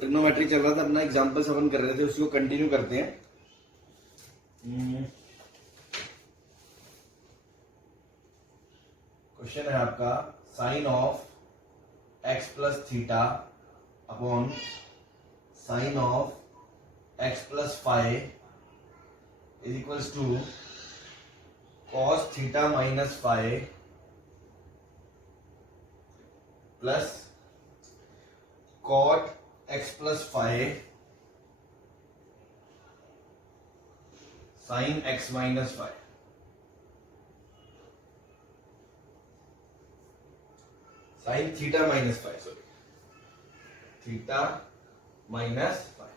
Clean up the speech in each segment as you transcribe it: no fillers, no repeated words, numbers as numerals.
Trigonometry चल रहा था अपना, एग्जांपल्स अपन कर रहे थे, उसको कंटिन्यू करते हैं। क्वेश्चन है आपका sine of x plus theta upon sine of x plus five is equals to cos theta minus five plus cot x plus five sine x minus five. Sine theta minus five, sorry, theta minus five.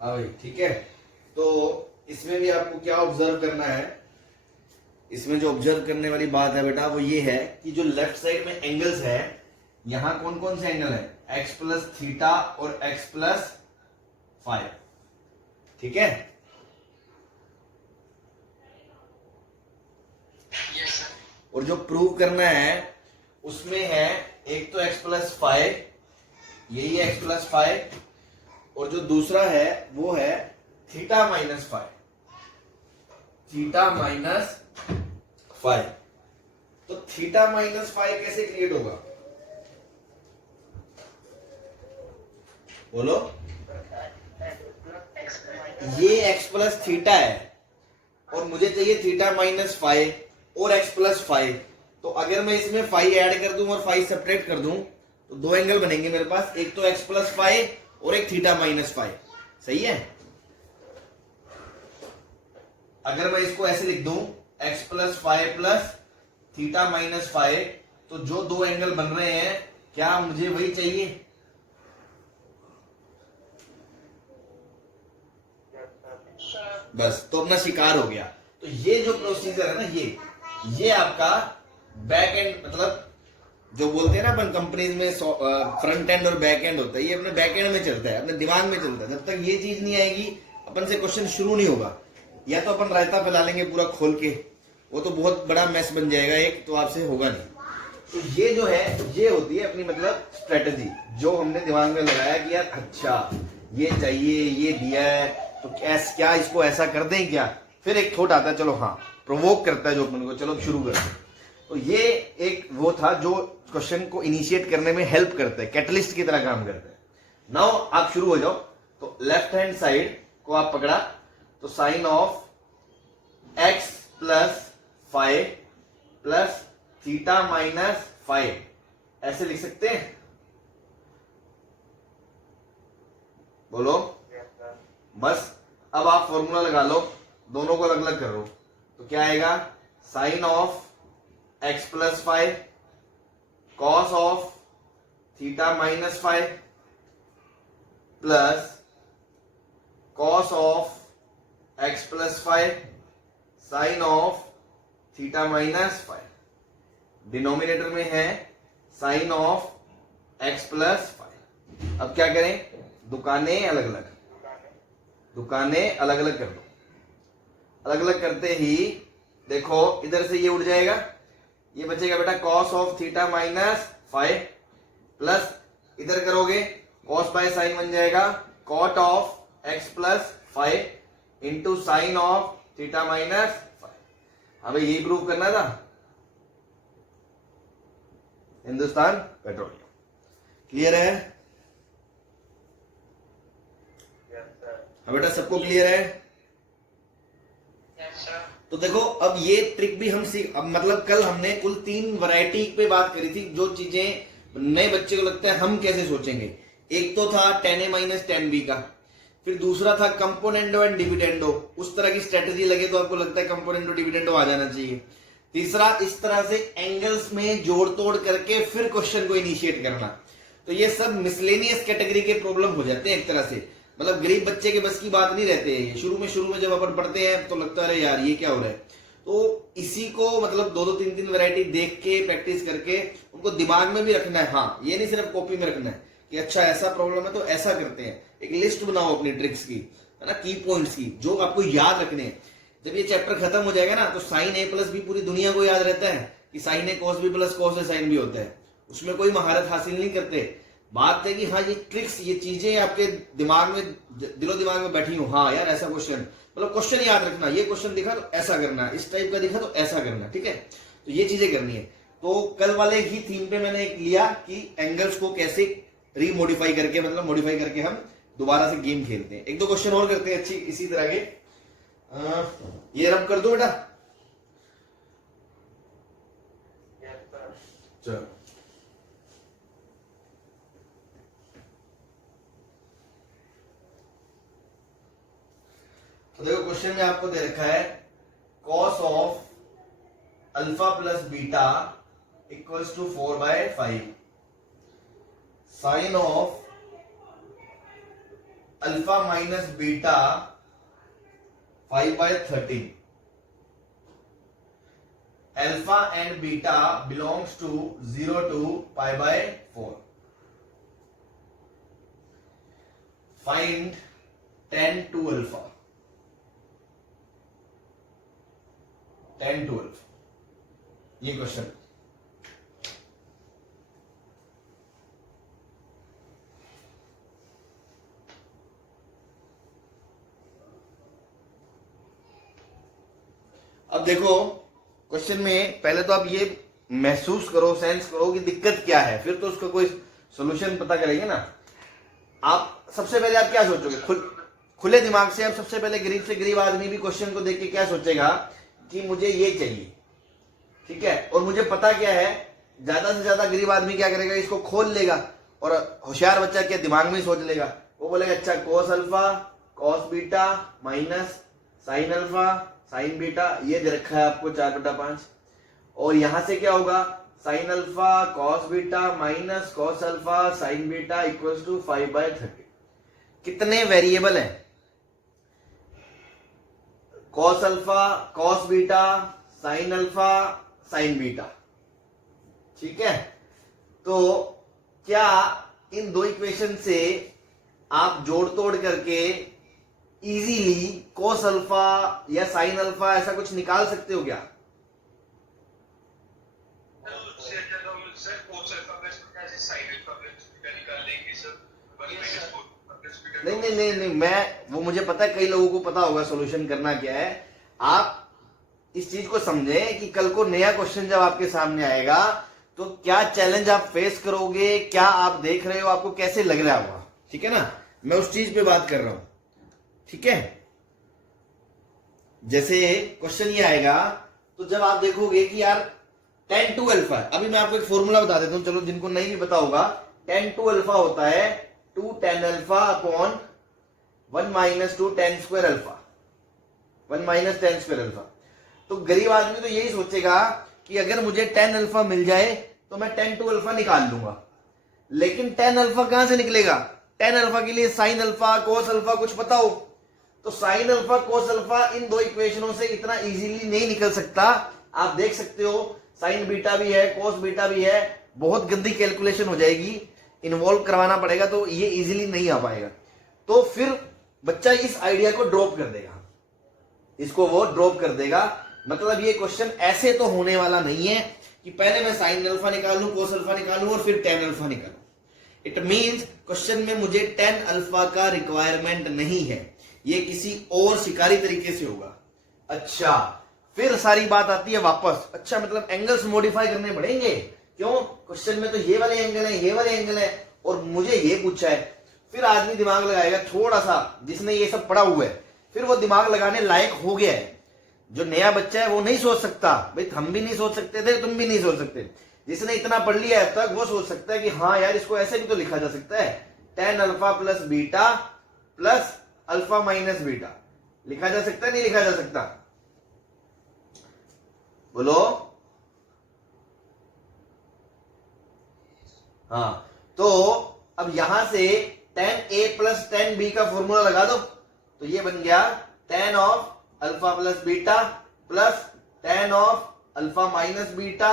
हाँ भाई ठीक है। तो इसमें भी आपको क्या observe करना है, इसमें जो ऑब्जर्व करने वाली बात है बेटा वो ये है कि जो लेफ्ट साइड में एंगल्स है, यहां कौन कौन से एंगल है, एक्स प्लस थीटा और एक्स प्लस फाइव। ठीक है, और जो प्रूव करना है उसमें है एक तो x प्लस फाइव, यही है x प्लस फाइव, और जो दूसरा है वो है theta minus five, theta minus five. तो थीटा माइनस फाइव कैसे क्रिएट होगा, बोलो। ये x प्लस थीटा है और मुझे चाहिए थीटा माइनस फाइव और x प्लस फाइव। तो अगर मैं इसमें फाइव ऐड कर दूं और फाइव सेपरेट कर दूं तो दो एंगल बनेंगे मेरे पास, एक तो x प्लस फाइव और एक थीटा माइनस फाइव। सही है। अगर मैं इसको ऐसे लिख दूं x plus five plus theta minus five, तो जो दो एंगल बन रहे हैं क्या मुझे वही चाहिए? बस, तो अपना शिकार हो गया। तो ये जो प्रोसीजर है ना, ये आपका बैक एंड, मतलब जो बोलते हैं ना अपन कंपनीज में फ्रंट एंड और बैक एंड होता है, ये अपने बैक एंड में चलता है, अपने दिमाग में चलता है। जब तक ये चीज नहीं आएगी अपन से क्वेश्चन शुरू नहीं होगा। या तो अपन रायता फैला लेंगे पूरा खोल के, वो तो बहुत बड़ा मैस बन जाएगा एक, तो आपसे होगा नहीं। तो ये जो है ये होती है अपनी मतलब स्ट्रेटेजी, जो हमने दिमाग में लगाया कि यार अच्छा ये चाहिए, ये दिया है, तो क्या इसको ऐसा कर दें क्या। फिर एक थॉट आता है, चलो हाँ, प्रोवोक करता है जो अपन को, चलो शुरू करते हैं। तो ये एक वो था जो क्वेश्चन को इनिशिएट करने में हेल्प करता है, कैटलिस्ट की तरह काम करता है। नाउ आप शुरू हो जाओ। तो लेफ्ट हैंड साइड को आप पकड़ा, तो sine of x plus five plus theta minus five ऐसे लिख सकते हैं, बोलो। बस अब आप फॉर्मूला लगा लो, दोनों को अलग अलग करो, तो क्या आएगा, sine of x plus five cos of theta minus five plus cos of x plus five sine of theta minus five. Denominator में है sine of x plus five. अब क्या करें, दुकानें अलग अलग, दुकानें अलग अलग कर दो। अलग अलग करते ही देखो इधर से ये उड़ जाएगा, ये बचेगा बेटा cos of theta minus five plus इधर करोगे कॉस बाय साइन बन जाएगा cot of x plus five into sine of theta minus five. हमें यही प्रूव करना था। हिंदुस्तान पेट्रोलियम, क्लियर है? बेटा सबको क्लियर है? तो देखो अब ये ट्रिक भी हम सीख, अब मतलब कल हमने कुल 3 वैरायटी पे बात करी थी, जो चीजें नए बच्चे को लगता है हम कैसे सोचेंगे। एक तो था tan A minus tan B का, फिर दूसरा था कंपोनेंडो एंड डिविडेंडो, उस तरह की स्ट्रेटेजी लगे तो आपको लगता है कंपोनेंडो डिविडेंडो आ जाना चाहिए। तीसरा इस तरह से एंगल्स में जोड़ तोड़ करके फिर क्वेश्चन को इनिशिएट करना। तो ये सब मिसलेनियस कैटेगरी के प्रॉब्लम हो जाते हैं एक तरह से, मतलब गरीब बच्चे के बस की बात नहीं रहते हैं। शुरू में जब अपन पढ़ते हैं तो लगता है अरे यार ये क्या हो रहा है। तो इसी को मतलब 2-2 3-3 वैरायटी देख के प्रैक्टिस करके उनको दिमाग में भी रखना है। हाँ, ये नहीं सिर्फ कॉपी में रखना है कि अच्छा ऐसा प्रॉब्लम है तो ऐसा करते हैं। एक लिस्ट बनाओ अपनी ट्रिक्स की, है ना, की पॉइंट्स की, जो आपको याद रखने हैं। जब ये चैप्टर खत्म हो जाएगा ना तो साइन ए प्लस भी पूरी दुनिया को याद रहता है कि sign A cos B plus cos A sine B होता है। उसमें कोई महारत हासिल नहीं करते, बात है कि हाँ ये ट्रिक्स, ये चीजें आपके दिमाग में, दिलो दिमाग में बैठी हूँ, हाँ यार ऐसा क्वेश्चन, मतलब क्वेश्चन याद रखना, ये क्वेश्चन दिखा तो ऐसा करना, इस टाइप का दिखा तो ऐसा करना, ठीक है। तो ये चीजें करनी है। तो कल वाले ही थीम पे मैंने एक लिया कि एंगल्स को कैसे रीमोडिफाई करके, मतलब मॉडिफाई करके हम दोबारा से गेम खेलते हैं। एक दो क्वेश्चन और करते हैं अच्छी इसी तरह के। ये रब कर दो बेटा, चलो। तो देखो क्वेश्चन में आपको दे रखा है cos of alpha plus beta equals to 4/5, sine of alpha minus beta 5/13, alpha and beta belongs to 0 to π/4, find tan to alpha, tan to alpha, ये क्वेश्चन। अब देखो क्वेश्चन में पहले तो आप ये महसूस करो, सेंस करो कि दिक्कत क्या है, फिर तो उसका कोई सॉल्यूशन पता करेंगे ना। आप सबसे पहले आप क्या सोचोगे, खुले दिमाग से आप सबसे पहले गरीब से गरीब आदमी भी क्वेश्चन को देख के क्या सोचेगा कि मुझे ये चाहिए, ठीक है। और मुझे पता क्या है, ज्यादा से ज्यादा गरीब आदमी क्या करेगा, इसको खोल लेगा, और होशियार बच्चा क्या दिमाग में ही सोच लेगा, वो बोलेगा अच्छा cos alpha cos beta minus sine alpha sine beta, ये दे रखा है आपको 4/5, और यहां से क्या होगा, sine alpha cos beta minus cos alpha sine beta equals to 5/30। कितने वेरिएबल हैं, cos alpha cos beta sine alpha sine beta, ठीक है। तो क्या इन दो इक्वेशन से आप जोड़ तोड़ करके इजीली कोस अल्फा या साइन अल्फा ऐसा कुछ निकाल सकते हो क्या? नहीं नहीं नहीं नहीं, मैं वो मुझे पता है, कई लोगों को पता होगा सॉल्यूशन करना क्या है। आप इस चीज को समझें कि कल को नया क्वेश्चन जब आपके सामने आएगा तो क्या चैलेंज आप फेस करोगे, क्या आप देख रहे हो, आपको कैसे लग रहा होगा, ठीक है ना। मैं उस चीज पे बात कर रहा हूं, ठीक है। जैसे क्वेश्चन ये आएगा तो जब आप देखोगे कि यार tan to अल्फा, अभी मैं आपको एक फॉर्मूला बता देता हूं, चलो जिनको नहीं भी पता होगा, tan to अल्फा होता है 2 tan alpha upon 1 minus 2 tan square alpha, 1 minus tan square alpha. तो गरीब आदमी तो यही सोचेगा कि अगर मुझे tan अल्फा मिल जाए तो मैं tan to अल्फा निकाल लूंगा, लेकिन tan अल्फा कहां से निकलेगा, tan अल्फा के लिए साइन अल्फा कोस अल्फा कुछ पता हो तो साइन अल्फा कोस अल्फा इन दो इक्वेशनों से इतना इजीली नहीं निकल सकता। आप देख सकते हो साइन बीटा भी है कोस बीटा भी है, बहुत गंदी कैलकुलेशन हो जाएगी, इन्वॉल्व करवाना पड़ेगा, तो ये इजीली नहीं आ पाएगा। तो फिर बच्चा इस आइडिया को ड्रॉप कर देगा, इसको वो ड्रॉप कर देगा। मतलब ये क्वेश्चन ऐसे तो होने वाला नहीं है कि पहले मैं साइन अल्फा निकालूं कोस अल्फा निकालूं और फिर tan अल्फा निकालूं। इट मींस क्वेश्चन में मुझे tan अल्फा का रिक्वायरमेंट नहीं है, ये किसी और शिकारी तरीके से होगा। अच्छा, फिर सारी बात आती है वापस, अच्छा मतलब एंगल्स मॉडिफाई करने पड़ेंगे, क्यों, क्वेश्चन में तो ये वाले एंगल है ये वाले एंगल है और मुझे ये पूछा है। फिर आदमी दिमाग लगाएगा थोड़ा सा, जिसने ये सब पढ़ा हुआ है, फिर वो दिमाग लगाने लायक हो गया है। जो नया बच्चा है वो नहीं सोच सकता, भाई हम भी नहीं सोच सकते थे, तुम भी नहीं सोच सकते। जिसने इतना पढ़ लिया है अब तक वो सोच सकता है कि हाँ यार इसको ऐसे भी तो लिखा जा सकता है, tan alpha plus beta plus alpha minus beta लिखा जा सकता है, नहीं लिखा जा सकता, बोलो। हाँ, तो अब यहां से tan a plus tan b का फॉर्मूला लगा दो, तो ये बन गया tan of alpha plus beta plus tan of alpha minus beta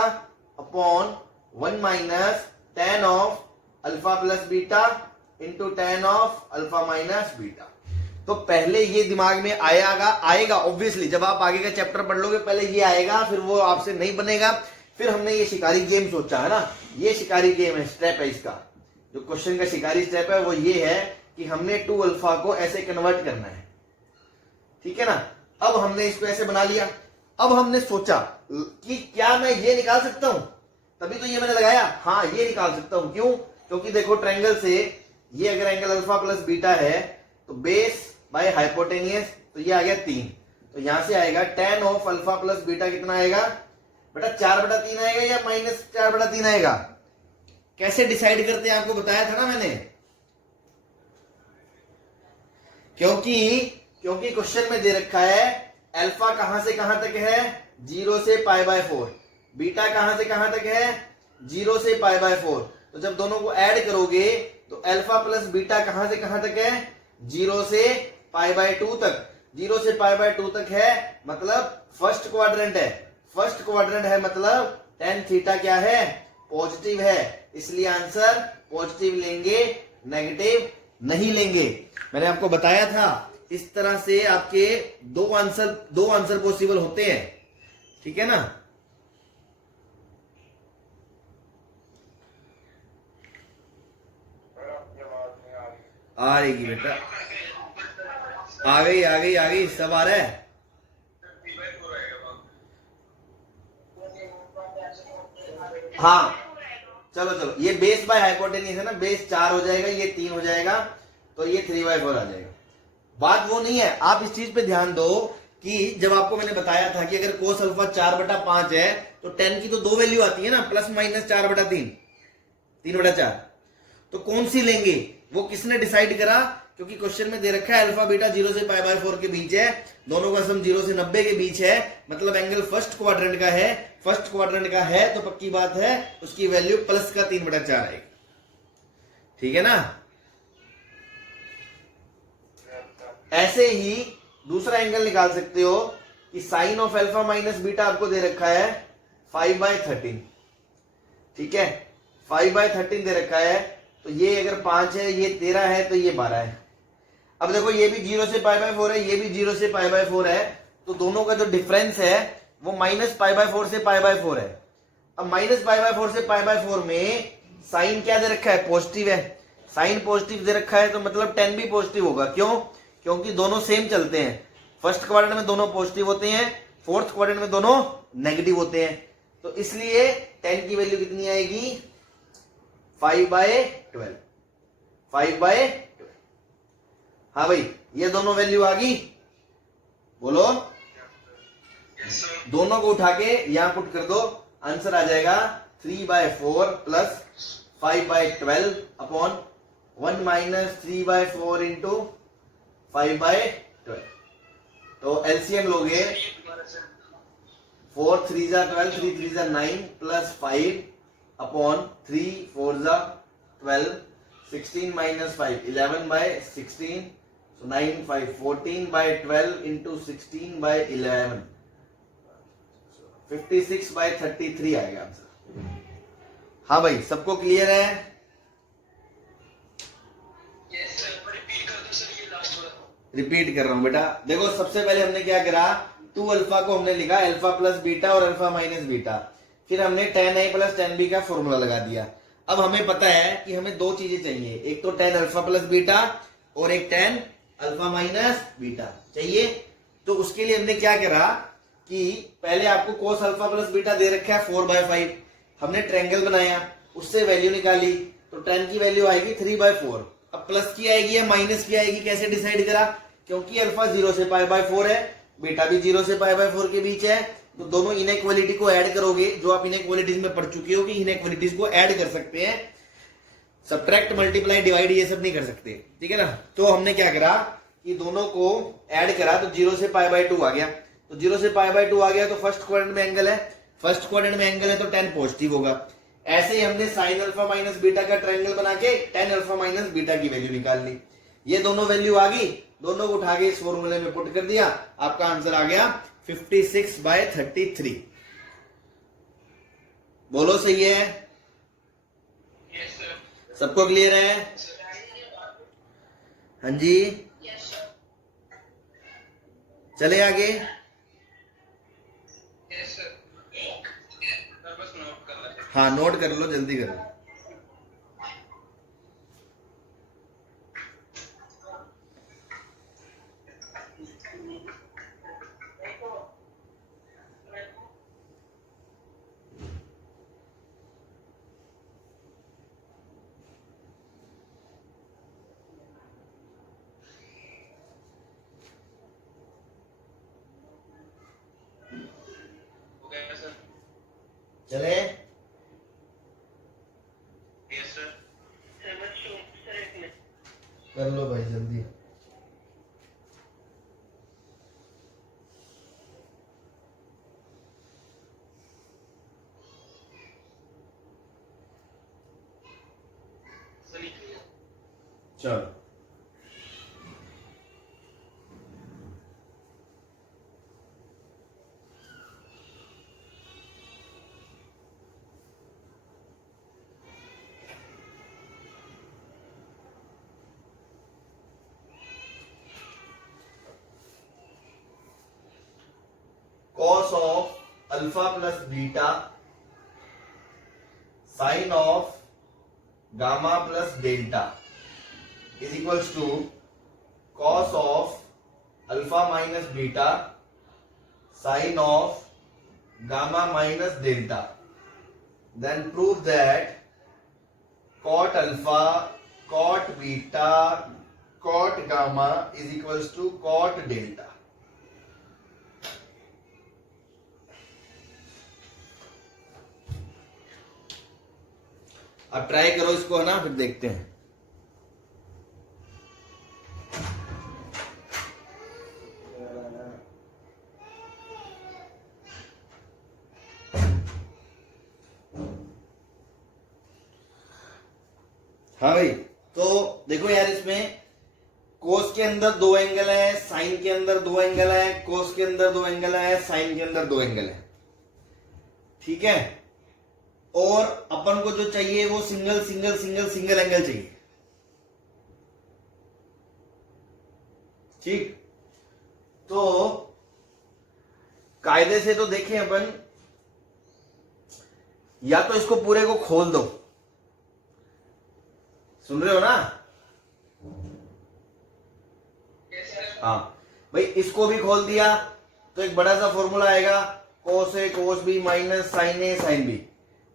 upon 1 minus tan of alpha plus beta into tan of alpha minus beta. तो पहले ये दिमाग में आएगा ऑब्वियसली, जब आप आगे का चैप्टर पढ़ लोगे पहले ये आएगा, फिर वो आपसे नहीं बनेगा। फिर हमने ये शिकारी गेम सोचा है ना, ये शिकारी गेम है, स्टेप है इसका, जो क्वेश्चन का शिकारी स्टेप है वो ये है कि हमने 2 अल्फा को ऐसे कन्वर्ट करना है, ठीक है ना। अब हमने इसको ऐसे बना लिया। अब हमने सोचा कि क्या मैं ये निकाल सकता हूं, तभी तो ये मैंने लगाया। हाँ, ये निकाल सकता हूं। क्यों? क्योंकि देखो ट्रायंगल से ये अगर एंगल अल्फा प्लस बीटा है तो बेस बाय हाइपोटेनियस, तो ये आ गया 3। तो यहां से आएगा tan of alpha plus beta कितना आएगा बेटा, 4/3 आएगा या -4/3 आएगा? कैसे डिसाइड करते हैं आपको बताया था ना मैंने। क्योंकि क्वेश्चन में दे रखा है अल्फा कहां से कहां तक है, 0 से π/4, बीटा कहां से कहां तक है, 0 से π/4। तो जब दोनों को ऐड करोगे तो अल्फा प्लस बीटा कहां से कहां तक है, 0 से π/2 तक। 0 से π/2 तक है मतलब फर्स्ट क्वाड्रेंट है। फर्स्ट क्वाड्रेंट है मतलब tan थीटा क्या है, पॉजिटिव है। इसलिए आंसर पॉजिटिव लेंगे, नेगेटिव नहीं लेंगे। मैंने आपको बताया था इस तरह से आपके दो आंसर पॉसिबल होते हैं, ठीक है ना। आ रहेगी बेटा, आ गई, सब आ रहा है। हाँ चलो, ये बेस बाय हाइपोटेनियस है ना, बेस 4 हो जाएगा, ये 3 हो जाएगा, तो ये 3/4 आ जाएगा। बात वो नहीं है, आप इस चीज पे ध्यान दो कि जब आपको मैंने बताया था कि अगर कोस अल्फा 4/5 है तो tan की तो 2 वैल्यू आती है ना, ±4/3, 3/4। तो कौन सी लेंगे वो किसने डिसाइड करा? क्योंकि क्वेश्चन में दे रखा है अल्फा बीटा 0 से π/4 के बीच है, दोनों का सम 0 से 90 के बीच है, मतलब एंगल फर्स्ट क्वाड्रेंट का है। फर्स्ट क्वाड्रेंट का है तो पक्की बात है उसकी वैल्यू प्लस का 3/4 आएगी, ठीक है ना। ऐसे ही दूसरा एंगल निकाल सकते हो कि sine of alpha minus beta आपको दे रखा है 5/13, ठीक है, 5/13 दे रखा है। तो ये अगर 5 है, ये 13 है, तो ये 12 है। अब देखो ये भी 0 से π/4 है, ये भी 0 से π/4 है, तो दोनों का जो डिफरेंस है वो -π/4 से π/4 है। अब -π/4 से π/4 में साइन क्या दे रखा है, पॉजिटिव है। साइन पॉजिटिव दे रखा है तो मतलब tan भी पॉजिटिव होगा। क्यों? क्योंकि दोनों सेम चलते हैं। फर्स्ट क्वाड्रेंट में दोनों पॉजिटिव होते हैं, फोर्थ क्वाड्रेंट में दोनों नेगेटिव होते हैं। तो इसलिए tan की वैल्यू कितनी आएगी, 5/12, 5/12। हाँ भाई, ये दोनों वैल्यू आ गई, बोलो। दोनों को उठा के यहां पुट कर दो, आंसर आ जाएगा 3/4 प्लस 5/12 अपॉन 1 माइनस 3/4 इंटू 5/12। तो एलसीएम लोगे 4 3 जा 12, 3 3 जा 9 प्लस 5 अपॉन 3 4 जा 12, 16 माइनस 5 11/16, so 9 5 14/12 into 16/11, 56/33 आएगा आंसर। हाँ भाई, सबको क्लियर है? रिपीट कर रहा हूं बेटा। देखो सबसे पहले हमने क्या करा, 2 अल्फा को हमने लिखा अल्फा प्लस बीटा और अल्फा माइनस बीटा, फिर हमने tan a plus tan b का फॉर्मूला लगा दिया। अब हमें पता है कि हमें दो चीजें चाहिए, एक तो tan अल्फा प्लस बीटा और एक tan अल्फा माइनस बीटा चाहिए। तो उसके लिए हमने क्या करा कि पहले आपको cos अल्फा प्लस बीटा दे रखा है 4/5, हमने ट्रायंगल बनाया, उससे वैल्यू निकाली, तो tan की वैल्यू आएगी 3/4। अब प्लस की आएगी या माइनस की आएगी, कैसे डिसाइड करा? क्योंकि अल्फा 0 से π/4 है, बीटा भी 0 से π/4 के बीच है, तो दोनों इनइक्वालिटी को ऐड करोगे, जो आप इनइक्वालिटीज में पढ़ चुके हो कि इनइक्वालिटीज को ऐड कर सकते हैं, सब्ट्रैक्ट मल्टीप्लाई डिवाइड ये सब नहीं कर सकते, ठीक है ना। तो हमने क्या करा कि दोनों को ऐड करा, तो 0 से π/2 आ गया। तो 0 से π/2 आ गया तो फर्स्ट क्वाड्रेंट में एंगल है, फर्स्ट क्वाड्रेंट में एंगल है तो tan पॉजिटिव होगा। ऐसे ही हमने साइन अल्फा माइनस बीटा का ट्रायंगल बना के tan अल्फा माइनस बीटा की वैल्यू निकाल ली। ये दोनों वैल्यू आ गई, दोनों को उठा के इस फॉर्मूले में पुट कर दिया, आपका आंसर आ गया 56/33। बोलो सही है? सबको क्लियर है? हाँ जी, चले आगे। हाँ नोट कर लो, जल्दी करो। चले? Yes sir. कर लो भाई जल्दी। चलो cos of alpha plus beta sin of gamma plus delta is equals to cos of alpha minus beta sin of gamma minus delta. Then prove that cot alpha, cot beta, cot gamma is equals to cot delta. अब try करो इसको, है ना, फिर देखते हैं। हाँ भाई, तो देखो यार, इसमें कोस के अंदर दो एंगल है, साइन के अंदर दो एंगल है, कोस के अंदर दो एंगल है, साइन के अंदर दो एंगल है, ठीक है। और अपन को जो चाहिए वो single single single single angle चाहिए, ठीक। तो कायदे से तो देखें अपन, या तो इसको पूरे को खोल दो, सुन रहे हो ना? हाँ भाई, इसको भी खोल दिया तो एक बड़ा सा फॉर्मूला आएगा, कोस ए कोस बी माइनस साइन ए साइन बी।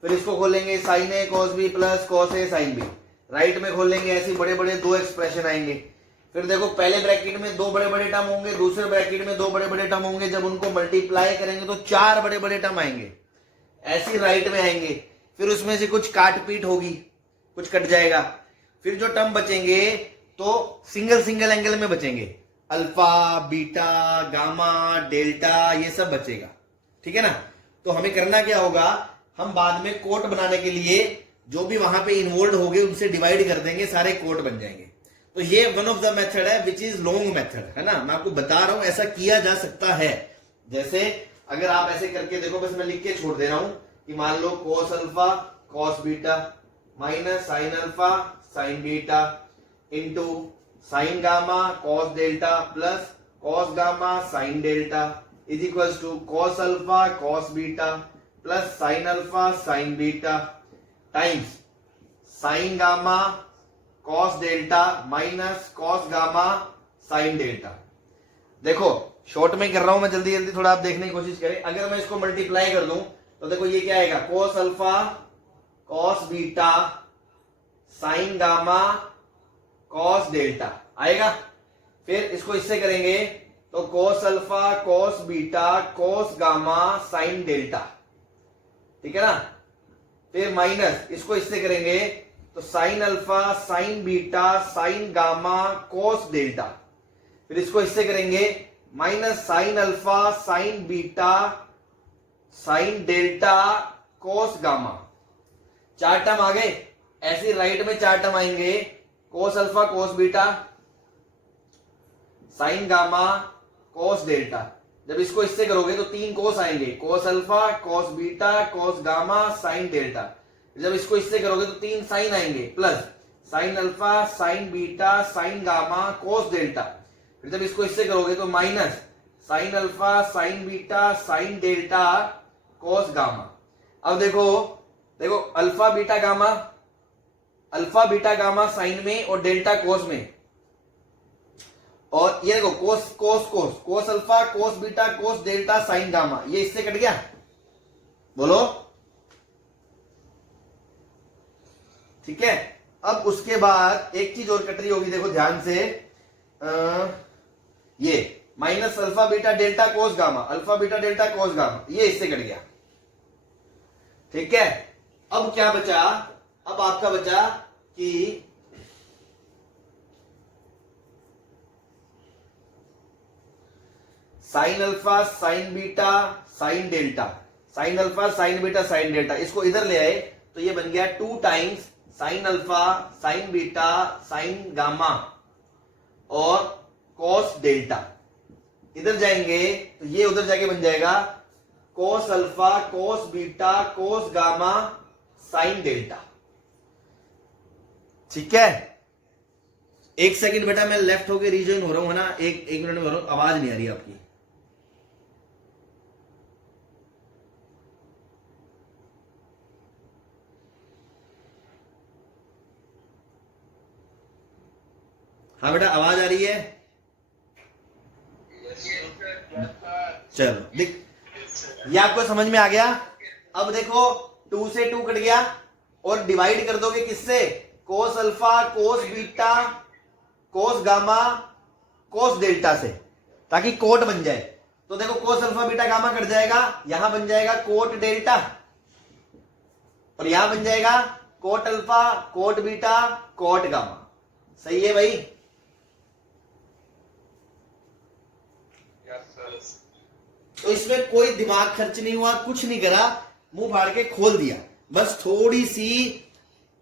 फिर इसको खोलेंगे, साइन ए कोस बी प्लस कोस ए साइन बी। राइट में खोलेंगे, ऐसे बड़े बड़े दो एक्सप्रेशन आएंगे। फिर देखो, पहले ब्रैकेट में दो बड़े बड़े टर्म होंगे, दूसरे ब्रैकेट में दो बड़े बड़े टर्म होंगे। जब उनको मल्टीप्लाई करेंगे तो चार बड़े बड़े टर्म आएंगे, ऐसे राइट में आएंगे। फिर उसमें से कुछ काट पीट होगी, कुछ कट जाएगा। फिर जो टर्म बचेंगे तो सिंगल सिंगल एंगल में बचेंगे, अल्फा, बीटा, गामा, डेल्टा, ये सब बचेगा, ठीक है ना। तो हमें करना क्या होगा, हम बाद में कोट बनाने के लिए जो भी वहां पे इन्वॉल्व होंगे उनसे डिवाइड कर देंगे, सारे कोट बन जाएंगे। तो ये वन ऑफ द मेथड है विच इज लॉन्ग मेथड, है ना। मैं आपको बता रहा हूं ऐसा किया जा सकता है। जैसे अगर आप ऐसे करके देखो, बस मैं लिख के छोड़ दे रहा हूं कि मान लो cos alpha cos beta minus sine alpha sine beta into sine gamma cos delta plus cos gamma sine delta is equals to cos alpha cos beta plus sine alpha sine beta times sine gamma cos delta minus cos gamma sine delta. देखो short में कर रहा हूं मैं, जल्दी जल्दी थोड़ा आप देखने की कोशिश करें। अगर मैं इसको मल्टीप्लाई कर दूं तो देखो ये क्या आएगा, cos alpha cos beta sine gamma cos delta आएगा। फिर इसको इससे करेंगे तो cos alpha cos beta cos gamma sine delta, ठीक है ना। फिर माइनस इसको इससे करेंगे तो sign alpha sine beta sine gamma cos delta. फिर इसको इससे करेंगे minus sine alpha sine beta sine delta cos gamma. चार टर्म आ गए, ऐसे राइट में चार टर्म आएंगे, कोस alpha cos beta sine gamma cos delta. जब इसको इससे करोगे तो तीन कोस आएंगे, कोस alpha cos beta cos gamma sine delta. जब इसको इससे करोगे तो तीन साइन आएंगे, plus sine alpha sine beta sine gamma cos delta. फिर जब इसको इससे करोगे तो minus sine alpha sine beta sine delta cos gamma. अब देखो देखो अल्फा बीटा गामा साइन में और डेल्टा कोस में, और ये देखो cos cos cos cos alpha cos beta cos delta sine gamma, ये इससे कट गया, बोलो ठीक है। अब उसके बाद एक चीज और कट रही होगी, देखो ध्यान से, ये minus alpha beta delta cos gamma, alpha beta delta cos gamma, ये इससे कट गया। ठीक है, अब क्या बचा, अब आपका बचा कि sign alpha sine beta sine delta, sign alpha sine beta sine delta, इसको इधर ले आए तो ये बन गया 2 times sine alpha sine beta sine gamma और कॉस डेल्टा। इधर जाएंगे तो ये उधर जाके बन जाएगा cos alpha cos beta cos gamma sine delta. ठीक है, एक सेकंड बेटा, मैं लेफ्ट होके रीजॉइन हो रहा हूं, है ना, एक मिनट में हो रहा हूं, आवाज नहीं आ रही आपकी। हाँ बेटा, आवाज आ रही है? चलो देख, ये आपको समझ में आ गया। अब देखो 2 से 2 कट गया और डिवाइड कर दोगे किससे, कोस alpha cos beta cos gamma cos delta से, ताकि कोट बन जाए। तो देखो कोस अल्फा बीटा गामा कट जाएगा, यहां बन जाएगा कोट डेल्टा और यहां बन जाएगा cot alpha cot beta cot gamma. सही है भाई? तो इसमें कोई दिमाग खर्च नहीं हुआ, कुछ नहीं करा, मुंह फाड़ के खोल दिया। बस थोड़ी सी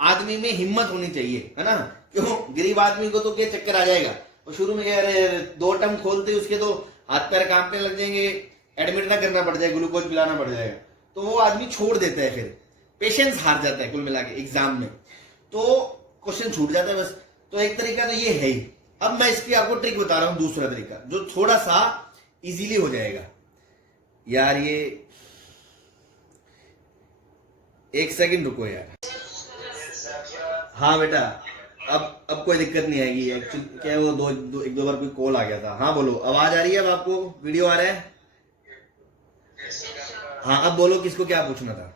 आदमी में हिम्मत होनी चाहिए, है ना। क्यों, गरीब आदमी को तो क्या चक्कर आ जाएगा, वो शुरू में अरे 2 टर्म खोलते उसके तो हाथ पैर कांपने लग जाएंगे, एडमिट ना करना पड़ जाए, ग्लूकोज पिलाना पड़ जाएगा, तो वो आदमी छोड़ देता है, फिर पेशेंस हार जाता है कुल मिला के एग्जाम में, तो क्वेश्चन छूट जाता है बस। तो एक तरीका तो ये है ही। अब मैं इसकी आपको ट्रिक बता रहा हूं, दूसरा तरीका जो थोड़ा सा इजीली हो जाएगा। यार ये एक सेकंड रुको यार। हाँ बेटा, अब कोई दिक्कत नहीं आएगी। एक्चुअली क्या है, वो एक दो बार कोई कॉल आ गया था। हाँ बोलो, आवाज आ रही है? अब आपको वीडियो आ रहा है? हाँ, अब बोलो किसको क्या पूछना था?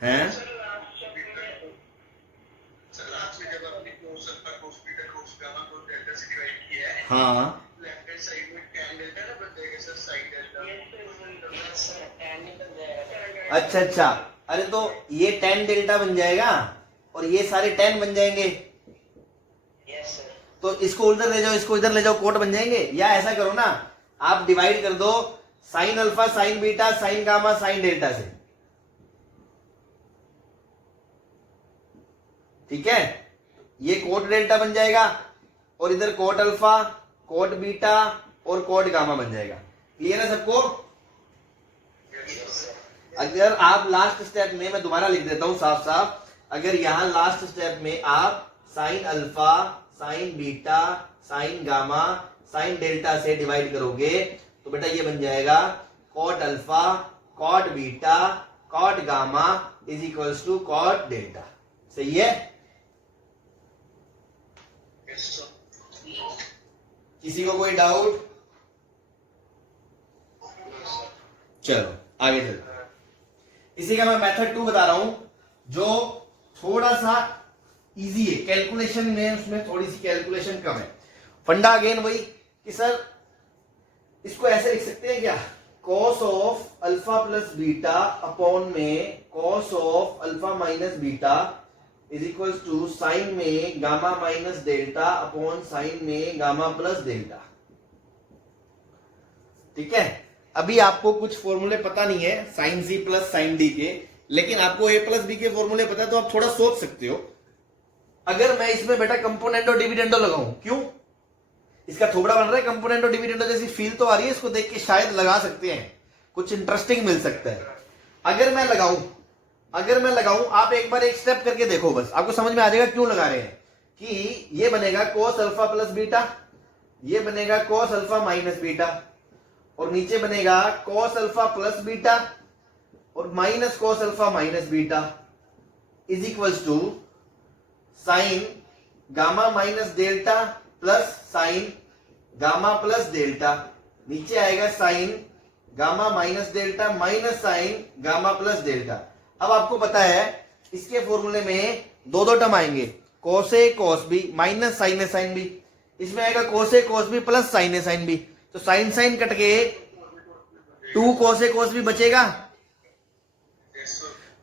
हैं? हाँ अच्छा, अरे तो ये 10 डेल्टा बन जाएगा और ये सारे 10 बन जाएंगे। तो इसको उधर ले जाओ, इसको इधर ले जाओ, कोट बन जाएंगे। या ऐसा करो ना, आप डिवाइड कर दो sign alpha sine beta sine gamma sine delta से। ठीक है, ये कोट डेल्टा बन जाएगा और इधर कोट अल्फा कोट बीटा और कोट गामा बन जाएगा। क्लियर है सबको? अगर आप लास्ट स्टेप में, मैं दोबारा लिख देता हूं साफ साफ, अगर यहां लास्ट स्टेप में आप sine alpha sine beta sine gamma sine delta से डिवाइड करोगे तो बेटा ये बन जाएगा cot alpha cot beta cot gamma is equals to cot delta. सही है? किसी को कोई डाउट? चलो आगे चलते। इसी का मैं मेथड 2 बता रहा हूं जो थोड़ा सा इजी है, कैलकुलेशन में उसमें थोड़ी सी कैलकुलेशन कम है। फंडा अगेन वही कि सर इसको ऐसे लिख सकते हैं क्या, cos of alpha plus beta upon में cos of alpha minus beta is equal to sine में gamma minus delta upon sine में गामा प्लस डेल्टा। ठीक है, अभी आपको कुछ फॉर्मूले पता नहीं है sine C plus sine D के, लेकिन आपको ए प्लस बी के फॉर्मूले पता है तो आप थोड़ा सोच सकते हो। अगर मैं इसमें बेटा कंपोनेंट और डिविडेंडो लगाऊं, क्यों, इसका थोबड़ा बन रहा है, कंपोनेंट और डिविडेंडो जैसी फील तो आ रही है, इसको देख के शायद लगा सकते हैं, कुछ इंटरेस्टिंग मिल सकता है। अगर मैं लगाऊं आप एक बार एक स्टेप करके देखो, बस आपको समझ में आ जाएगा क्यों लगा रहे हैं। कि ये बनेगा cos अल्फा प्लस बीटा, ये बनेगा cos अल्फा माइनस बीटा और नीचे बनेगा cos अल्फा प्लस बीटा और minus cos alpha minus beta is equals to sine gamma minus delta plus sine gamma plus delta, नीचे आएगा sine gamma minus delta minus sine gamma plus delta. अब आपको पता है इसके फॉर्मूले में दो टर्म आएंगे, cos A cos B minus sine A sine B, इसमें आएगा cos A cos B plus sine A sine B। तो साइन साइन कट के 2 cos A cos B बचेगा।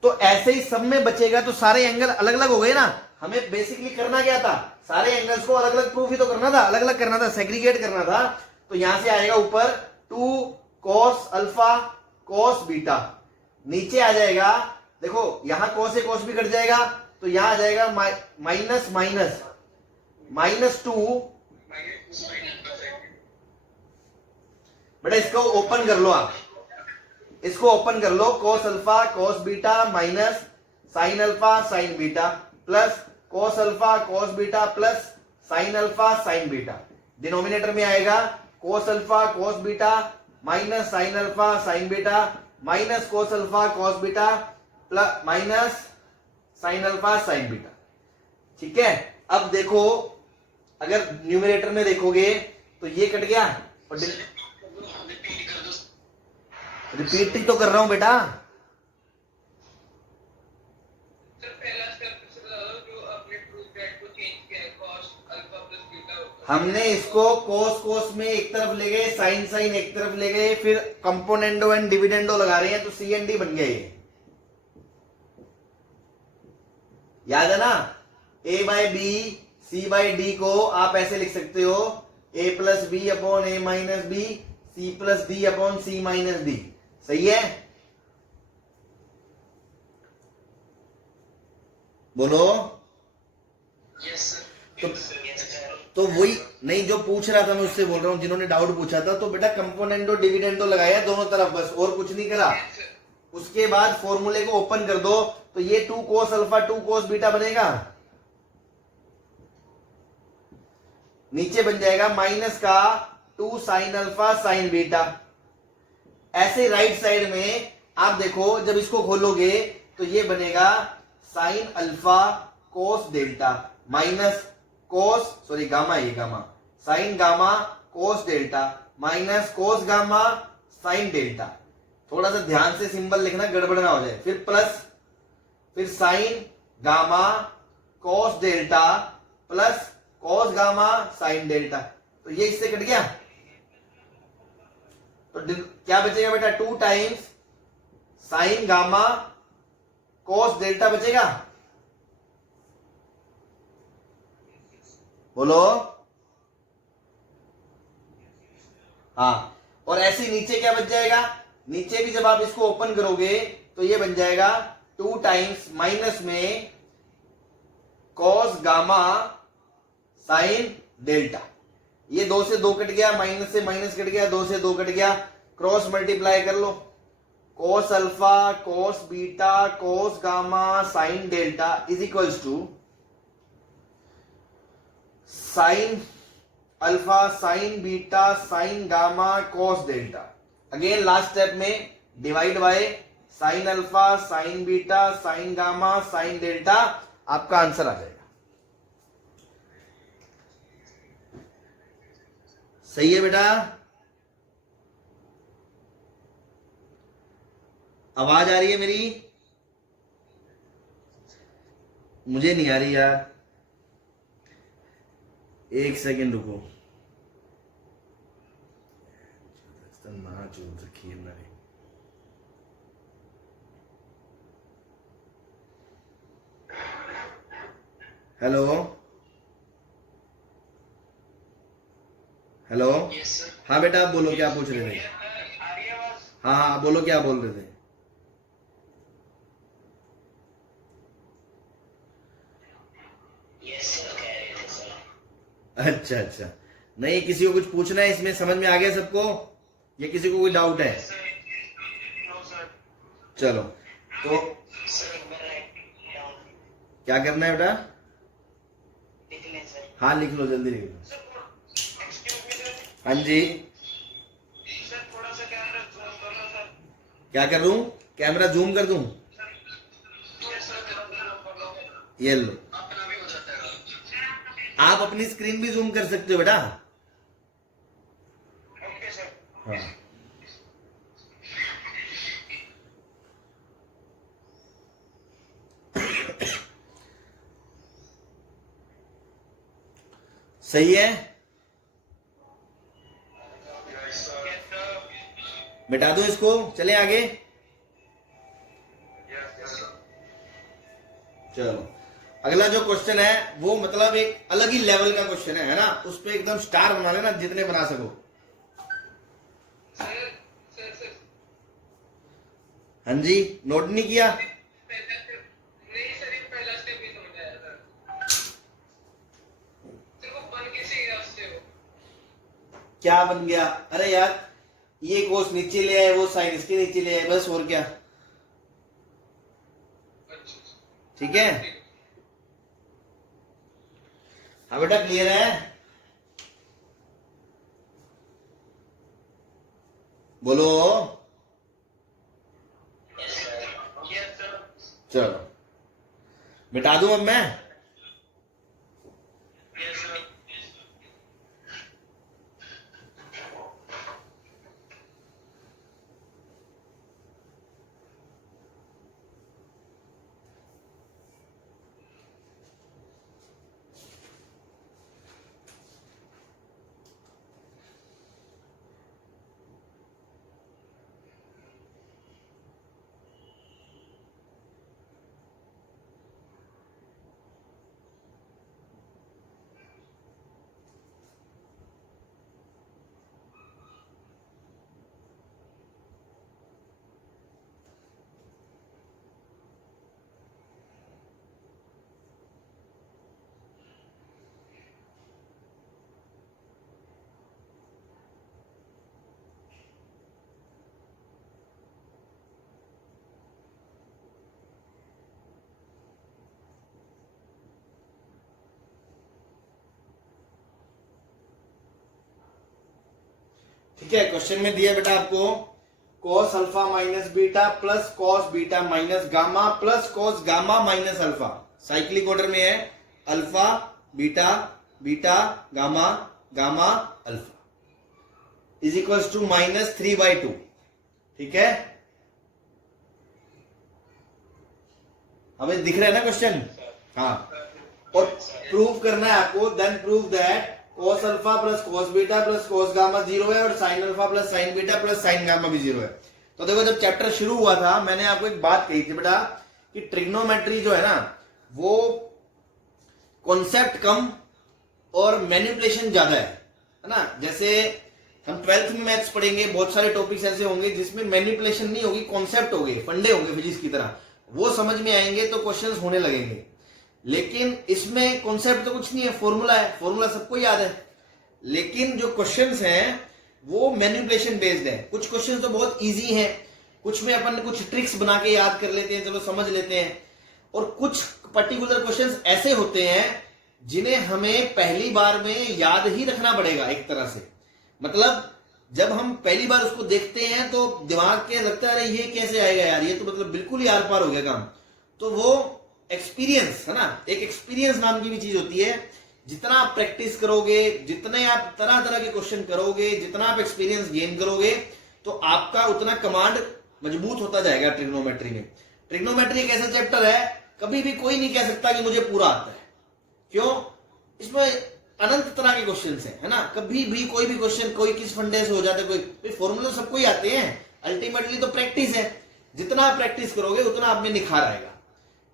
तो ऐसे ही सब में बचेगा, तो सारे एंगल अलग अलग हो गए ना। हमें बेसिकली करना क्या था, सारे एंगल्स को अलग अलग प्रूफ ही तो करना था, अलग अलग करना था, सेग्रीगेट करना था। तो यहां से आएगा ऊपर 2 cos अल्फा cos बीटा, नीचे आ जाएगा, देखो यहां cos A cos B cut जाएगा, तो यहां आ जाएगा माइनस माइनस -2। बेटा इसको ओपन कर लो आप, इसको ओपन कर लो, cos alpha cos beta minus sine alpha sine beta plus cos alpha cos beta plus sine alpha sine beta. Denominator में आएगा cos alpha cos beta minus sine alpha sine beta minus cos alpha cos beta plus minus sine alpha sine beta. ठीक है, अब देखो अगर numerator में देखोगे तो ये कट गया, और रिपीट ही तो कर रहा हूं बेटा। हमने इसको कोस कोस में एक तरफ ले गए, साइन साइन एक तरफ ले गए, फिर कंपोनेंडो एंड डिविडेंडो लगा रहे हैं, तो सी एंड डी बन गया ये। याद है ना, A by B C by D को आप ऐसे लिख सकते हो, A plus B upon A minus B C plus D upon C minus D. सही है, बोलो। यस तो, सर। तो वही नहीं जो पूछ रहा था मैं उससे बोल रहा हूं, जिन्होंने डाउट पूछा था, तो बेटा कंपोनेंडो डिविडेंडो लगाया दोनों तरफ, बस और कुछ नहीं करा। उसके बाद फॉर्मूले को ओपन कर दो, तो ये 2 cos अल्फा 2 cos बीटा बनेगा, नीचे बन जाएगा माइनस का 2 साइन अल्फा साइन बीटा। ऐसे राइट साइड में आप देखो, जब इसको खोलोगे तो ये बनेगा sine alpha cos delta minus cos, sorry gamma, ये gamma, sine gamma cos delta minus cos gamma sine delta. थोड़ा सा ध्यान से सिंबल लिखना, गड़बड़ ना हो जाए। फिर प्लस, फिर sign gamma cos delta plus cos gamma sine delta. तो ये इससे कट गया, तो क्या बचेगा बेटा, 2 times sine gamma cos delta बचेगा। बोलो हाँ। और ऐसे नीचे क्या बच जाएगा, नीचे भी जब आप इसको ओपन करोगे तो ये बन जाएगा 2 टाइम्स माइनस में कॉस गामा साइन डेल्टा। ये 2 से 2 कट गया, माइनस से माइनस कट गया, 2 से 2 कट गया, क्रॉस मल्टीप्लाई कर लो, cos alpha cos beta cos gamma sine delta is equals to sine alpha sine beta sine gamma cos delta. Again last step में divide by sine alpha sine beta sine gamma sine delta, आपका answer आ जाएगा। सही है बेटा, आवाज आ रही है मेरी? मुझे नहीं आ रही यार, एक सेकंड रुको। ना चून रखी है मैंने। हेलो हेलो, हाँ बेटा आप बोलो, क्या पूछ रहे थे? हाँ हाँ बोलो, क्या बोल रहे थे? अच्छा अच्छा, नहीं किसी को कुछ पूछना है इसमें, समझ में आ गया सबको, या किसी को कोई डाउट है? चलो तो क्या करना है बेटा? हाँ लिख लो, जल्दी लिख लो। हाँ जी, क्या कर दूं? कैमरा जूम कर दूं? ये लो, आप अपनी स्क्रीन भी जूम कर सकते हो बेटा। हाँ सही है मिटा दूं इसको, चले आगे। Yes, sir. चलो अगला जो क्वेश्चन है वो मतलब एक अलग ही लेवल का क्वेश्चन है ना, उस पे एकदम स्टार बना लेना जितने बना सको। सर हाँ जी, नोट नहीं किया? पहला स्टेप नहीं सर, ये पहला स्टेप ही समझ आया सर। सिर्फ वो बन कैसे गया उससे वो? क्या बन गया? अरे यार ये कोस नीचे ले आए, वो साइन इसके नीचे ले आए, बस और क्या। अच्छा ठीक है, हाँ बेटा क्लियर है? बोलो। Yes sir. Yes sir. चलो मिटा दूं अब मैं? Yes sir. ठीक है, क्वेश्चन में दिया बेटा आपको cos alpha minus beta plus cos beta minus gamma plus cos gamma minus alpha, cyclic order में है, alpha beta beta gamma gamma alpha is equals to -3/2। ठीक है, हमें दिख रहा है ना क्वेश्चन? हाँ, और प्रूव करना है आपको, then prove that cos alpha plus cos beta plus cos gamma 0 है और sin alpha plus sin beta plus sin gamma भी 0 है। तो देखो जब चैप्टर शुरू हुआ था मैंने आपको एक बात कही थी बेटा कि ट्रिग्नोमेट्री जो है ना वो कॉन्सेप्ट कम और मैनिपुलेशन ज्यादा है ना। जैसे हम 12th में मैथ्स पढ़ेंगे, बहुत सारे टॉपिक्स ऐसे होंगे जिसमें मैनिपुलेशन नहीं होगी, कॉन्सेप्ट होंगे, फंडे होंगे फिजिक्स की तरह, वो समझ में आएंगे तो क्वेश्चंस होने लगेंगे। लेकिन इसमें कॉन्सेप्ट तो कुछ नहीं है, फॉर्मूला है, फॉर्मूला सबको याद है। लेकिन जो क्वेश्चंस हैं वो मैनिपुलेशन बेस्ड है। कुछ क्वेश्चंस तो बहुत इजी हैं, कुछ में अपन कुछ ट्रिक्स बना के याद कर लेते हैं, चलो समझ लेते हैं, और कुछ पर्टिकुलर क्वेश्चंस ऐसे होते हैं जिन्हें हमें पहली बार में याद ही रखना पड़ेगा एक तरह से। मतलब जब हम पहली बार उसको देखते हैं तो दिमाग के लगता है अरे ये कैसे आएगा यार, ये तो मतलब बिल्कुल ही आर पार हो गया काम। तो वो एक्सपीरियंस है ना, एक एक्सपीरियंस नाम की भी चीज होती है। जितना आप प्रैक्टिस करोगे, जितने आप तरह तरह के क्वेश्चन करोगे, जितना आप एक्सपीरियंस गेन करोगे, तो आपका उतना कमांड मजबूत होता जाएगा ट्रिग्नोमेट्री में। ट्रिग्नोमेट्री एक ऐसा चैप्टर है कभी भी कोई नहीं कह सकता कि मुझे पूरा आता है। क्यों? इसमें अनंत तरह के क्वेश्चन है ना, कभी भी कोई भी क्वेश्चन कोई किस फंडे से हो जाता है, कोई फॉर्मूला तो सबको ही आते हैं। अल्टीमेटली तो प्रैक्टिस है, जितना आप प्रैक्टिस करोगे उतना आप में निखार आएगा।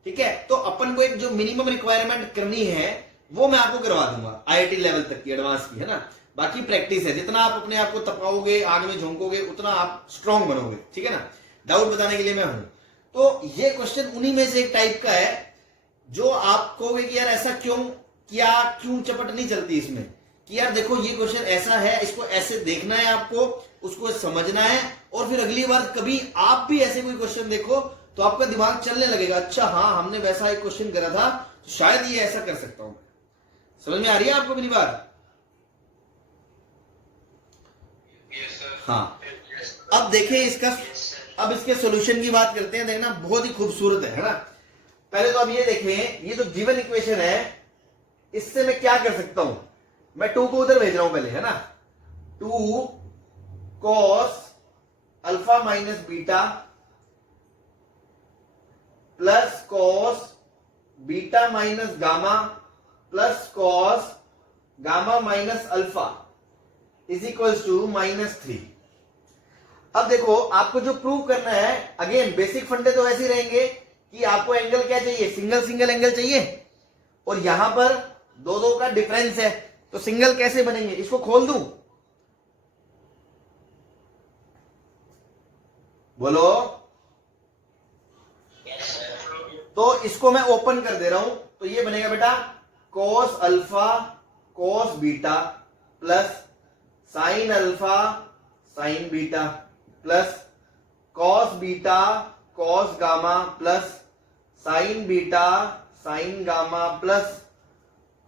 ठीक है, तो अपन को एक जो मिनिमम रिक्वायरमेंट करनी है वो मैं आपको करवा दूंगा आईआईटी लेवल तक की, एडवांस की, है ना। बाकी प्रैक्टिस है, जितना आप अपने आप को तपाओगे, आग में झोंकोगे, उतना आप स्ट्रांग बनोगे। ठीक है ना, डाउट बताने के लिए मैं हूं। तो ये क्वेश्चन उन्हीं में से एक टाइप का है जो आप कहोगे कि यार ऐसा क्यों किया, क्यों चपट नहीं चलती इसमें, कि यार देखो ये क्वेश्चन ऐसा है, इसको ऐसे देखना है आपको, उसको समझना है, और फिर अगली बार कभी आप भी ऐसे कोई क्वेश्चन देखो तो आपका दिमाग चलने लगेगा, अच्छा हाँ हमने वैसा एक क्वेश्चन करा था तो शायद ये ऐसा कर सकता हूं। समझ में आ रही है आपको मेरी बात? हाँ, अब देखिए इसका, अब इसके सॉल्यूशन की बात करते हैं। देखना बहुत ही खूबसूरत है ना। पहले तो अब ये देखें, ये जो गिवन इक्वेशन है इससे मैं क्या कर सकता हूं, मैं 2 को उधर भेज रहा हूं पहले, है ना। 2 cos alpha minus beta plus cos beta minus gamma plus cos gamma minus alpha is equals to -3। अब देखो आपको जो प्रूव करना है, अगेन बेसिक फंडे तो वैसे ही रहेंगे कि आपको एंगल क्या चाहिए, सिंगल सिंगल एंगल चाहिए, और यहां पर दो दो का डिफरेंस है, तो सिंगल कैसे बनेंगे, इसको खोल दूं, बोलो। तो इसको मैं ओपन कर दे रहा हूं, तो ये बनेगा बेटा cos alpha cos beta plus sine alpha sine beta plus cos beta cos gamma plus sine beta sine gamma plus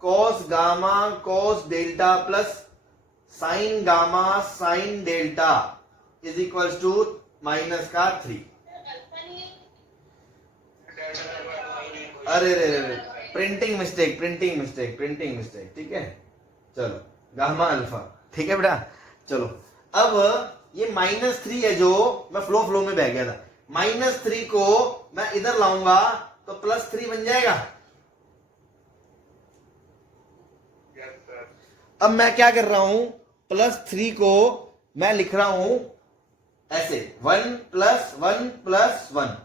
cos gamma cos delta plus sine gamma sine delta is equal to minus का 3। अरे रे रे, printing mistake, ठीक है, चलो gamma alpha, ठीक है बेटा। चलो अब ये -3 है, जो मैं फ्लो में बह गया था, -3 को मैं इधर लाऊंगा तो +3 बन जाएगा। अब मैं क्या कर रहा हूं, +3 को मैं लिख रहा हूं ऐसे 1 + 1 + 1,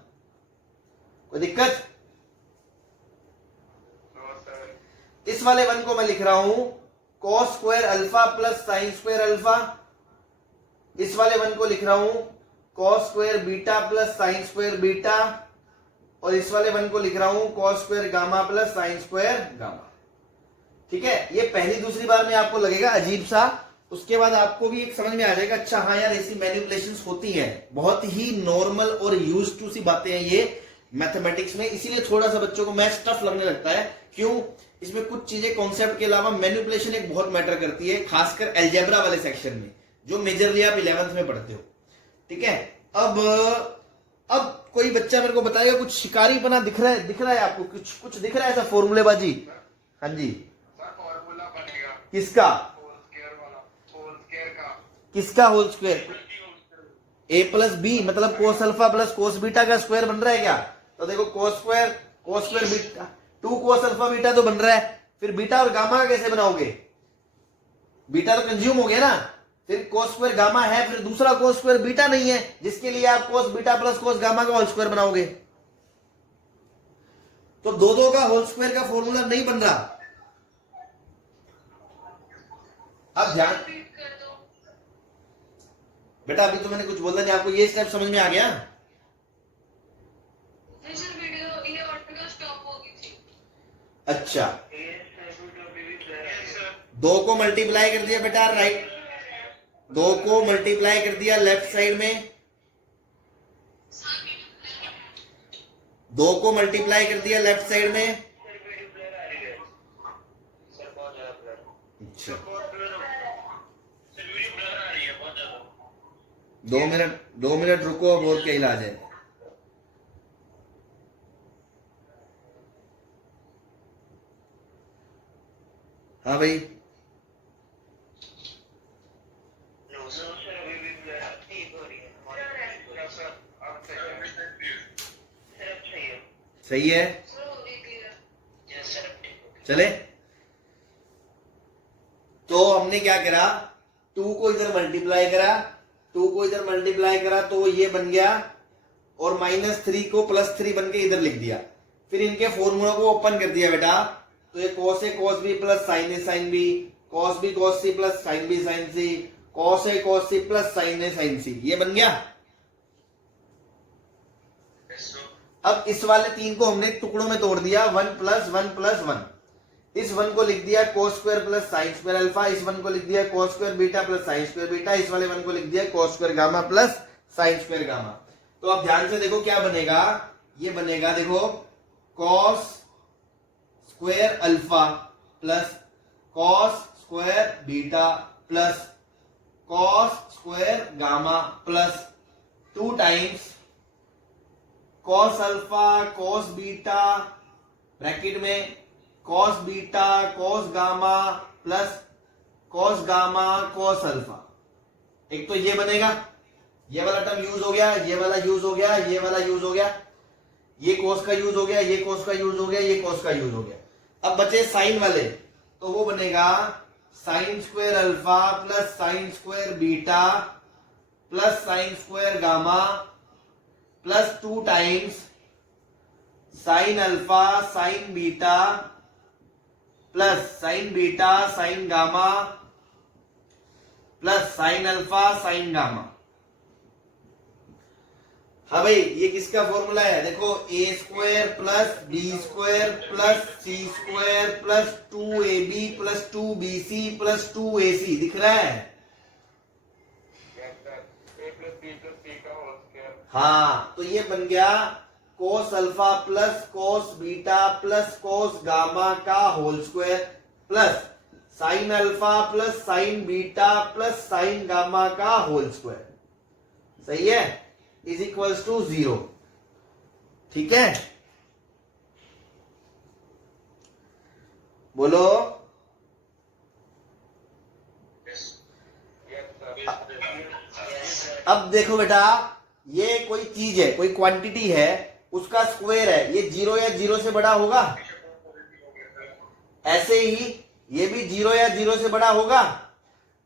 कोई दिक्कत? इस वाले 1 को मैं लिख रहा हूं cos square alpha plus sine square alpha, इस वाले 1 को लिख रहा हूं cos square beta plus sine square beta, और इस वाले 1 को लिख रहा हूं cos square gamma plus sine square gamma. ठीक है, ये पहली दूसरी बार में आपको लगेगा अजीब सा, उसके बाद आपको भी एक समझ में आ जाएगा, अच्छा हाँ यार ऐसी मैनिपुलेशंस होती हैं, बहुत ही नॉर्मल और यूज्ड टू सी बातें हैं ये मैथमेटिक्स में, इसीलिए थोड़ा सा बच्चों को मैथ्स टफ लगने लगता है। क्यों? इसमें कुछ चीजें कॉन्सेप्ट के अलावा मैनिपुलेशन एक बहुत मैटर करती है, खासकर अलजेब्रा वाले सेक्शन में, जो मेजरली आप 11th में पढ़ते हो। ठीक है, अब कोई बच्चा मेरे को बताएगा कुछ शिकारी बना दिख रहा है आपको, कुछ दिख रहा है ऐसा फॉर्मूलेबाजी? हाँ जी, फॉर्मूला बनेगा किसका? होल स्क्वायर वाला, होल स्क्वायर का, किसका whole square? a plus B, मतलब cos alpha plus cos beta का स्क्वायर बन रहा है क्या? तो देखो cos square beta 2 cos alpha beta तो बन रहा है, फिर बीटा और गामा का कैसे बनाओगे? बीटा तो कंज्यूम हो गया ना, फिर कोस स्क्वायर गामा है, फिर दूसरा कोस स्क्वायर बीटा नहीं है, जिसके लिए आप कोस बीटा प्लस कोस गामा का होल स्क्वायर बनाओगे। तो दो का होल स्क्वायर का फॉर्मूला नहीं बन रहा। अब ध्यान कर दो। बेटा, अभी तो मैंने कुछ बोला नहीं, आपको ये स्टेप समझ में आ गया? सर वीडियो ये ऑडियो स्टॉप हो गई थी। अच्छा, 2 को मल्टीप्लाई कर दिया बेटा राइट, 2 को मल्टीप्लाई कर दिया लेफ्ट साइड में, 2 को मल्टीप्लाई कर दिया लेफ्ट साइड में। अच्छा, 2 मिनट रुको, अब और क्या इलाज है? हाँ भाई, सही है, चले। तो हमने क्या करा, 2 को इधर मल्टीप्लाई करा, 2 को इधर मल्टीप्लाई करा तो ये बन गया, और -3 को +3 बन के इधर लिख दिया, फिर इनके फॉर्मूला को ओपन कर दिया बेटा, तो ये cos A cos B plus sin A sin B, cos B cos C plus sin B sin C, cos A cos C plus sin A sin C, ये बन गया। अब इस वाले 3 को हमने टुकड़ों में तोड़ दिया, 1 + 1 + 1, इस 1 को लिख दिया cos square plus sine square alpha, इस 1 को लिख दिया cos square beta plus sine square beta, इस वाले 1 को लिख दिया cos square gamma plus sine square gamma. तो अब ध्यान से देखो क्या बनेगा, ये बनेगा देखो cos square alpha plus cos square beta plus cos square gamma plus 2 times cos alpha cos beta bracket में cos beta cos gamma plus cos gamma cos alpha. एक तो ये बनेगा, ये वाला टर्म यूज हो गया, ये वाला यूज हो गया, ये वाला यूज हो गया, ये cos का यूज हो गया, ये cos का यूज हो गया, ये cos का यूज हो गया। अब बचे साइन वाले, तो वो बनेगा sine square alpha plus sine square beta plus sine square gamma plus 2 times sine alpha sine beta plus sine beta sine gamma plus sine alpha sine gamma. हाँ भाई, ये किसका फॉर्मूला है? देखो, A square plus B square plus C square plus 2ab plus 2bc plus 2ac दिख रहा है? हाँ, तो ये बन गया cos alpha plus cos beta plus cos gamma का whole square plus sine alpha plus sine beta plus sine gamma का होल स्क्वायर। सही है? Is equals to 0। ठीक है, बोलो। अब देखो बेटा, ये कोई चीज है, कोई क्वांटिटी है, उसका स्क्वायर है, ये 0 या 0 से बड़ा होगा। ऐसे ही ये भी 0 या 0 से बड़ा होगा।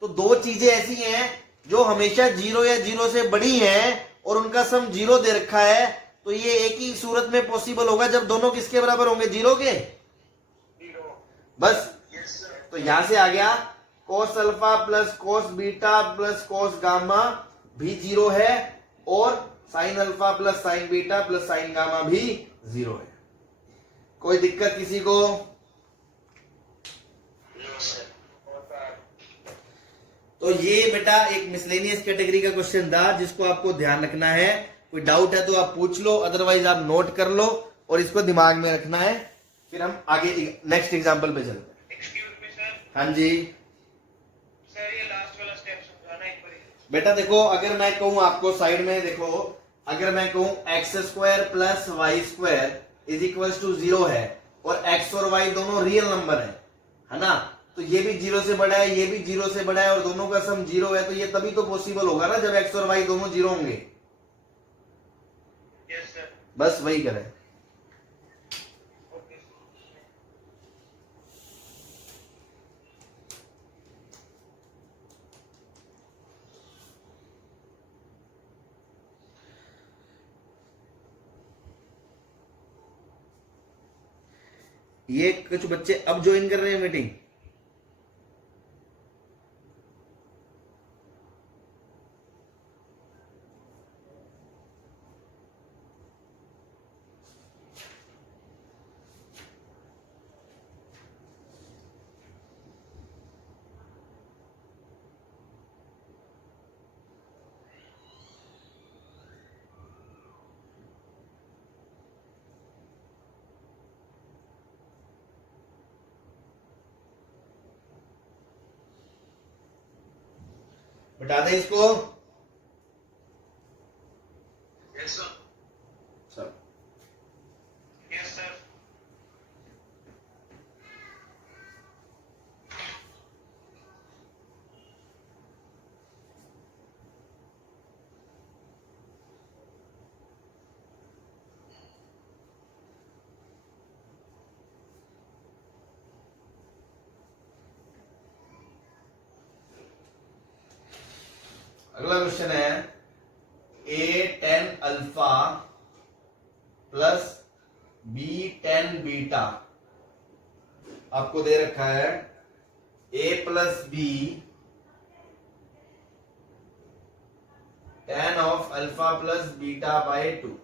तो दो चीजें ऐसी हैं जो हमेशा 0 या 0 से बड़ी हैं और उनका सम 0 दे रखा है, तो ये एक ही सूरत में पॉसिबल होगा जब दोनों किसके बराबर होंगे? 0 के। बस, तो यहां से आ गया cos alpha plus cos beta plus cos gamma भी 0 है और sign alpha plus sine beta plus sine gamma भी 0 है। कोई दिक्कत किसी को? तो ये बेटा एक मिसलेनियस कैटेगरी का क्वेश्चन था जिसको आपको ध्यान रखना है। कोई डाउट है तो आप पूछ लो, अदरवाइज आप नोट कर लो और इसको दिमाग में रखना है। फिर हम आगे नेक्स्ट एग्जांपल पे चलते हैं। Excuse me sir. हाँ जी सर, ये लास्ट वाला स्टेप समझाना एक बार। बेटा देखो, अगर मैं कहूं आपको साइड में देखो, अगर मैं कहूं x square plus y square is equal to 0 है और एक्स और वाई दोनों रियल नंबर है ना, तो ये भी 0 से बड़ा है, ये भी 0 से बड़ा है और दोनों का सम 0 है, तो ये तभी तो पॉसिबल होगा ना जब एक्स और वाई दोनों 0 होंगे। Yes sir. बस वही करें। ओके। ये कुछ बच्चे अब ज्वाइन कर रहे हैं मीटिंग। बता दें इसको। Yes sir. Sir yes sir. अगला क्वेश्चन है A tan alpha plus B tan beta आपको दे रखा है A plus B tan of alpha plus beta by 2,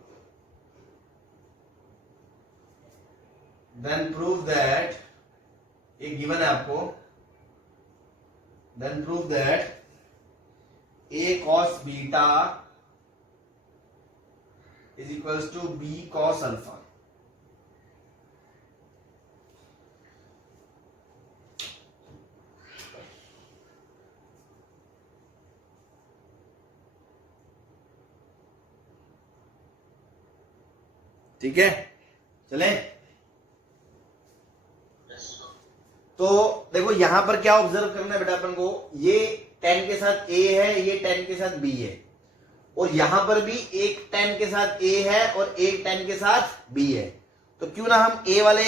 then prove that, ये गिवन है आपको, then prove that a cos beta is equals to b cos alpha। ठीक है, चलें। तो देखो यहां पर क्या ऑब्जर्व करना है बेटा अपन को, ये 10 के साथ a है, ये 10 के साथ b है और यहां पर भी एक 10 के साथ a है और एक 10 के साथ b है। तो क्यों ना हम a वाले